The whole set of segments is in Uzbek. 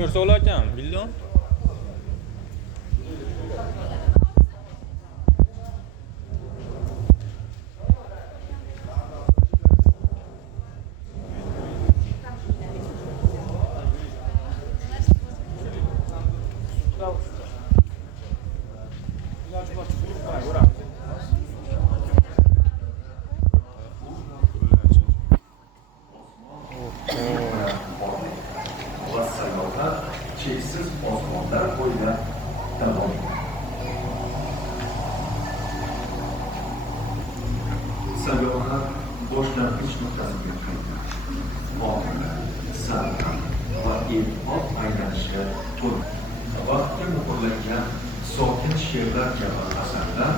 Narsa olarkan, bilding? Va sayohat cheksiz osmonlar bo'ylab davom sayohat boshlang'ich nuqtasiga qaytdi. Oxiri sabr va e'tiqod aylanishi vaqtga muhrlangan sokin she'rlar kabi asarlar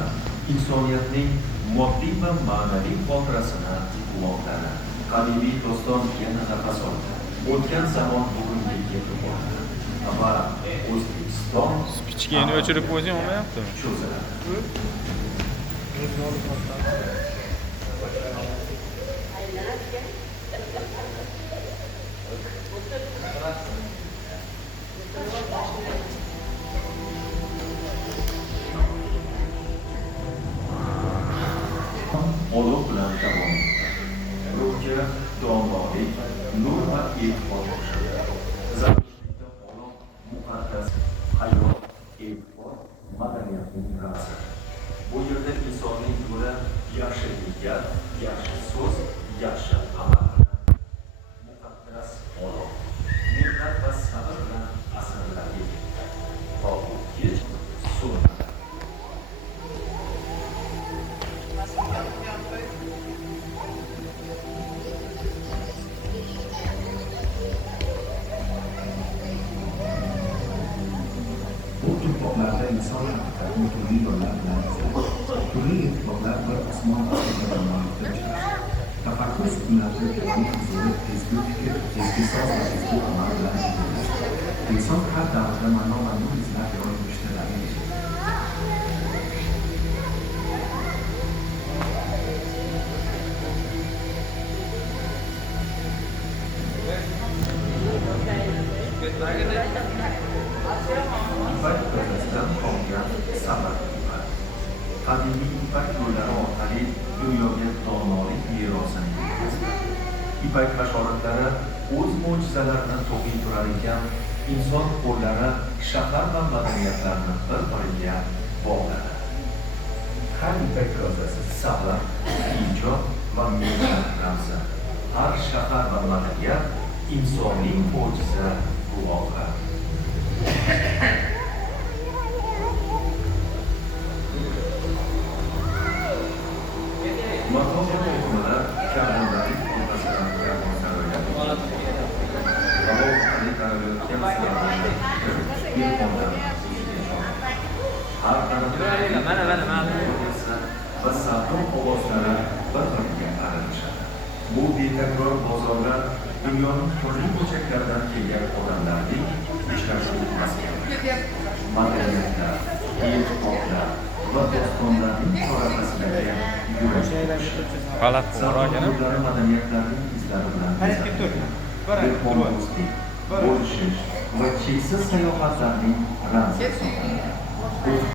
insoniyatning moddiy va ma'naviy xotirasini quvvotadi. Qadimiy doston yana nafas oldi. O'tgan zamon bugunga yetib bordi va O'zbekiston Spichkani o'chirib qo'ysang olmayaptimi? cho'ziladi. Olov bilan davom etdi. Ruhga donolik, nur va e'tiqod qo'shildi. Zarurlikda olov muqaddas hayot, e'tiqod, madaniyatning ramzi. Bu yerda insonning yo'li yaxshi niyat, yaxshi so'z, yaxshi amal bilan muqaddas olov, mehnat va sabr bilan asrlarga yetdi. Va bu kech so'nadi. Bu tuproqlarda inson haqiqatini turli yo'llar bilan izlaydi. Turli e'tiborlar bir osmon ostida birgalikda uchrashadi. Tafakkur sukunati turli huzuri, ezgu fikr, ezgu so'z va ezgu amal bilan egiladi. Inson har davrda ma'no va nur izlab yo'l yurishda davom etadi. İpek ötesinden qolgan sabr ipak. Qadimiy ipak yo'llari orqali dunyoga donolik merosini yetkazdi. Ipak hashoratlari o'z mo'jizalarini to'qiy turar ekan, inson qo'llari shahar va madaniyatlarni bir-biriga bog'ladi. Har ipak yozasi sabr, ijod va mehnat ramzi. Har shahar va madaniyat insoniy mo'jiza guvohi. Maqomli to'qimalar karbondarik orqasidan karbon saraladi. Havo orqali taralayotgan sizlarni mehmonlar har tarafda va savdo ovozlari bir-biriga aralashadi. Bu betakror bozorlar dunyoning turli burchaklaridan kelgan odamlarning uchrashuv maskani. Madaniyatlar, e'tiqodlar va dostonlarning chorrahasidagi yurish. G'alati qo'ng'iroq Zamonlar madaniyatlarning izlari bilan mehmondo'stlik, bo'lishish va cheksiz sayohatlarning ramzi hisoblanadi.